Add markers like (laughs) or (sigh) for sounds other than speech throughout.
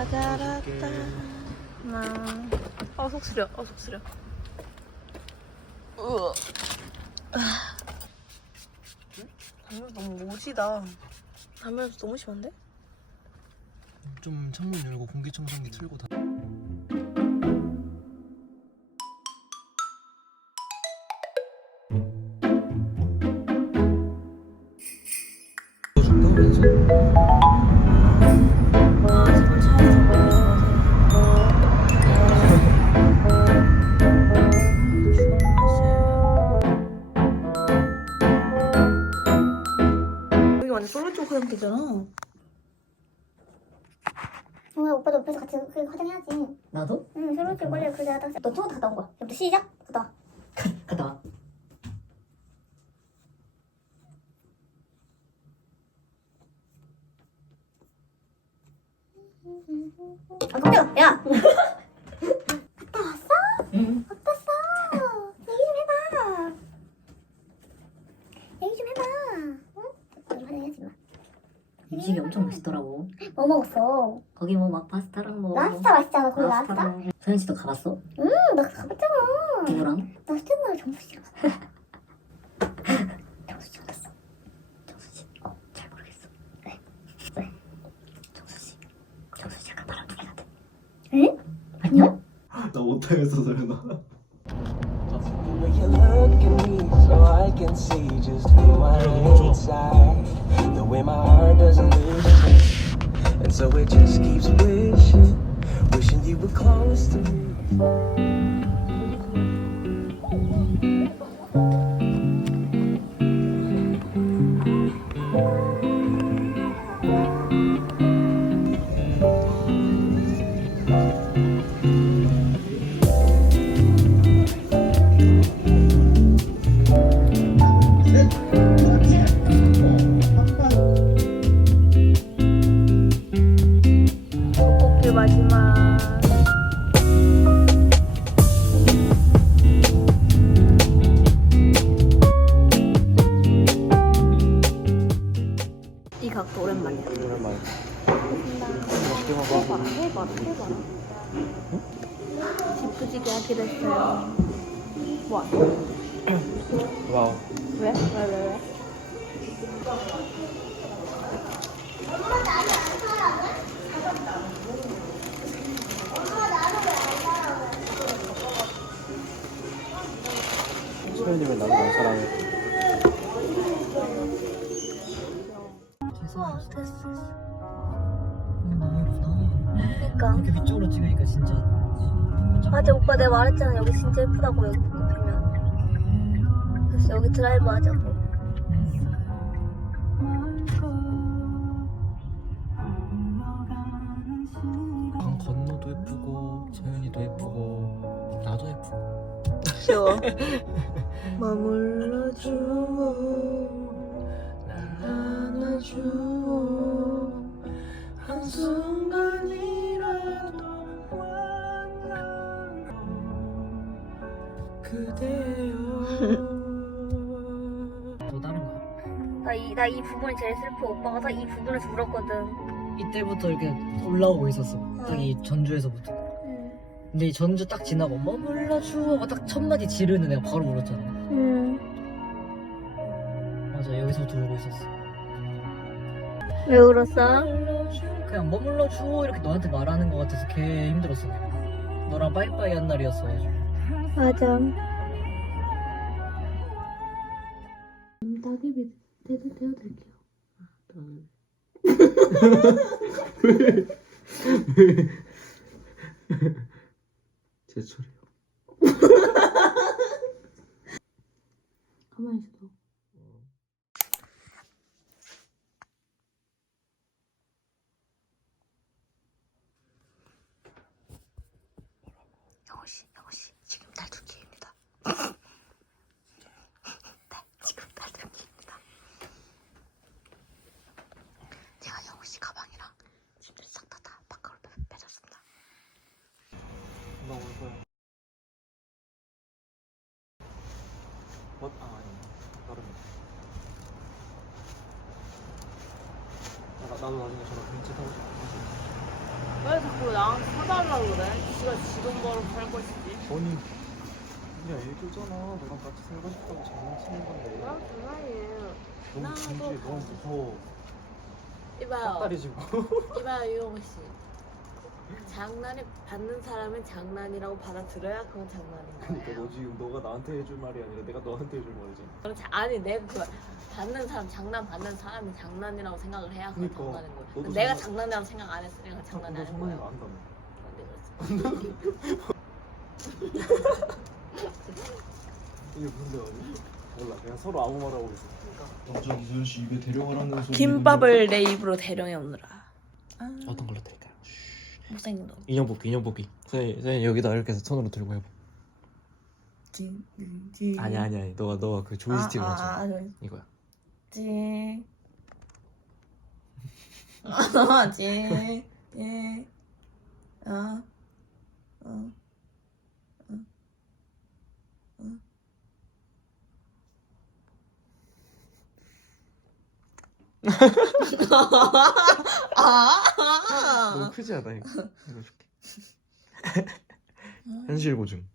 짜라짜라따 나. 어, 속 쓰려. 어, 속 쓰려. 으아. 담배 너무 오지다. 담배 냄새 너무 심한데? 좀 창문 열고 공기청정기 틀고 다. 화장대잖아. 어, 오빠도 옆에서 같이 그 화장해야지. 나도? 응, 집 원래 그래 하다. 너 친구 갔다 온 거야. 그럼 시작. 갔다 와. 갔다 와. 아, 깜짝이야. 야. (laughs) 응. 어땠어? 얘기 좀 해봐. 얘기 좀 해봐. 응? 오빠도 화장해야지 마. 음식이 엄청 맛있더라고. 뭐 먹었어? 거기 뭐 막 파스타랑 뭐. 랍스타 맛있잖아. 거기 랍스타? 랍스타랑. 서현 씨도 가봤어? 응, 나 가봤잖아. 누구랑? 나 스탠드날 정수 씨랑 갔어. 정수 씨 어땠어? 정수 씨. 어, 잘 모르겠어. 네. 네. 정수 씨. 정수 씨 약간 바람둥이 같아. 응? 아니요? 나 못하겠어 서연아. So it just keeps wishing, wishing you were close to me. 오랜만이야. 오랜만에. 맛있게 먹어. 해봐라, 해봐라, 해봐라. 지푸지게 하기로 했어요. 와, 와우. 왜? 왜, 왜, 왜? 서연이면 나도 안 사랑해. 됐어. 너무 예쁘다. 그니까. 이렇게 위쪽으로 찍으니까 진짜. 맞아, 오빠 내가 말했잖아. 여기 진짜 예쁘다고, 여기 보면. 그래서 여기 드라이브 하자고. 강 건너도 예쁘고 서연이도 예쁘고 나도 예쁘고. 쉬워. (laughs) 머물러줘. 안아줘 한순간이라도 그대여 (laughs) 또 다른 거야. 나 이, 나 이 부분이 제일 슬퍼. 오빠가 딱 이 부분에서 울었거든. 이때부터 이렇게 올라오고 있었어. 딱 이 전주에서부터. 응. 근데 이 전주 딱 지나고 머물러주어가 딱 첫 마디 지르는 내가 바로 울었잖아. 응. 맞아 여기서부터 울고 있었어. 왜 울었어? 그냥 머물러주어 이렇게 너한테 말하는 것 같아서 개 힘들었어. 내가. 너랑 빠이빠이 한 날이었어가지고. 맞아. 따개비 대도 되어드릴게요. 제철이요. 가만히 있어. 나도 나중에 저랑 벤츠 타고. 왜 자꾸 나한테 사달라고 그래? 지가 지돈 벌어 살 것이지. 아니 그냥 얘기잖아. 너랑 같이 살고 싶다고 장난치는 건데. 뭐야 장난이에요. 너무 나도 진지해. 너무 무서워. 이봐요. 닭다리 지고. 이봐요 유홍 씨. 장난이 받는 사람은 장난이라고 받아들여야 그건 장난인 거야. 그러니까 너 지금 너가 나한테 해줄 말이 아니라 내가 너한테 해줄 말이지. 그럼 자- 아니 내가 그 받는 사람 장난 받는 사람이 장난이라고 생각을 해야 그건 그러니까. 장난인 거야. 너도 내가 장난- 장난이라고 생각 안 했으니까 장난이 너 아닌 장난이 거야. 안다며. 근데 그렇지. (laughs) 이게 뭔데 아니? 몰라. 그냥 서로 아무 말 하고 있어. 남자 이소연 씨 입에 대령하라는 소리. 김밥을 내 입으로 대령해 오느라. 어떤 걸로 드릴까요? 못생긴 놈. 인형 뽑기, 인형 뽑기. 선생님, 선생님 여기다 이렇게 해서 손으로 들고 해봐. 아니 아니 아니. 너가 너가 그 조이스틱을 아, 하자. 아, 아, 이거야. 지. 아, 지. 예. 아. 어. 어. 어. (laughs) 아. 너무 크지 않아 이거. 이거 줄게. 현실 고증.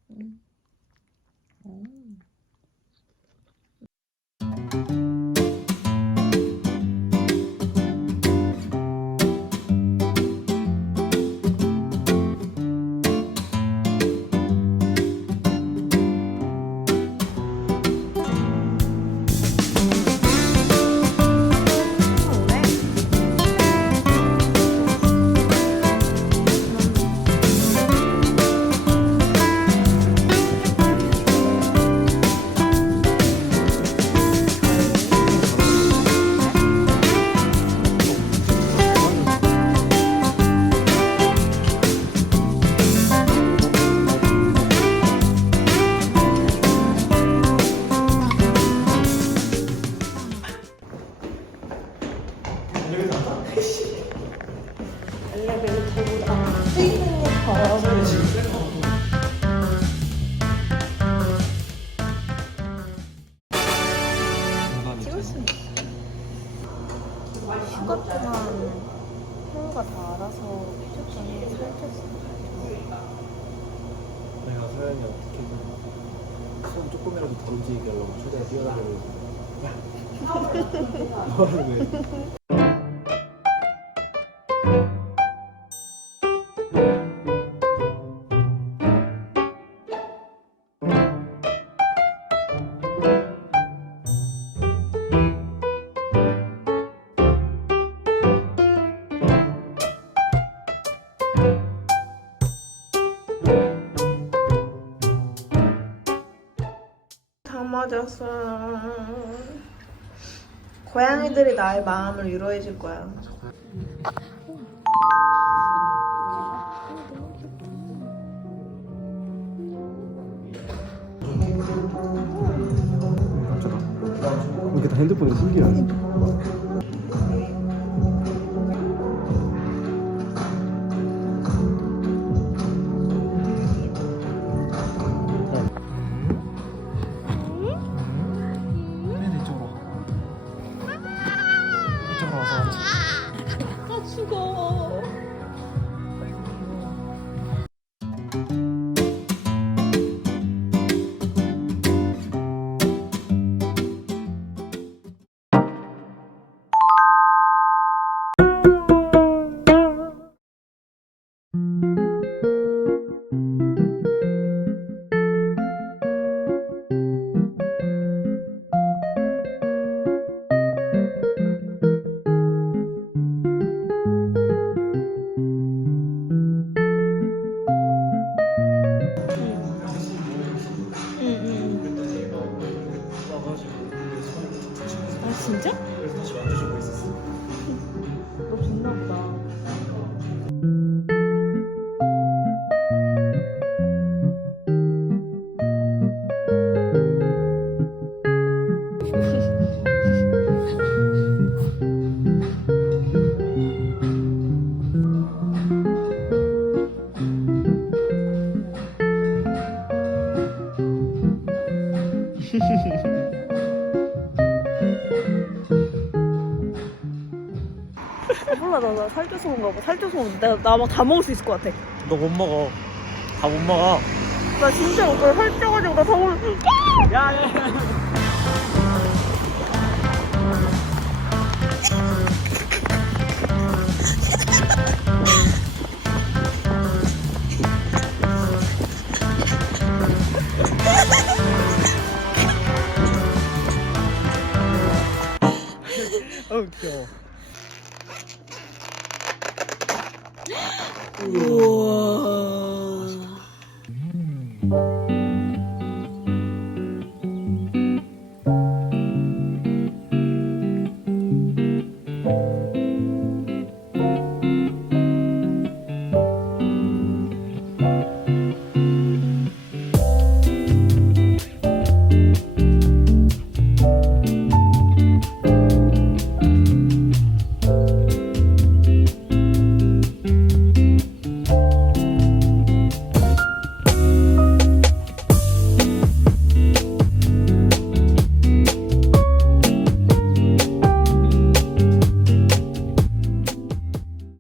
움직이게 하려고 최대한 뛰어다니고 너를 왜 맞았어요. 고양이들이 나의 마음을 위로해 줄 거야. 이렇게 다 핸드폰에 신기하지? 이쪽으로 와서. 아 진짜? 그래서 다시 만져주고 있었어. 너 좋나 보다. (laughs) 궁금하다. 나 살쪄서 그런가 봐. 살쪄서 그런가 내가 나막 다 먹을 수 있을 것 같아. 너 못 먹어. 다 못 먹어. 나 진짜 오빠 살쪄가지고 나 다 먹을. 야, 야, 야. 어 귀여워. 우와.